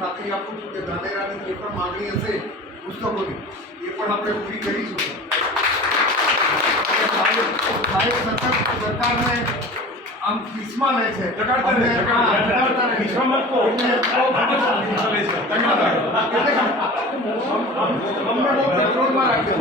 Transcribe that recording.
ખાતરી આપું છું કે ધાનેરાની જે પણ માગણી હશે પુસ્તકોની એ પણ આપણે પૂરી કરીશું. સાહેબ સતત સરકારને આમ કિસ્મા લે છે, અમને બહુ કંટ્રોલમાં રાખ્યો.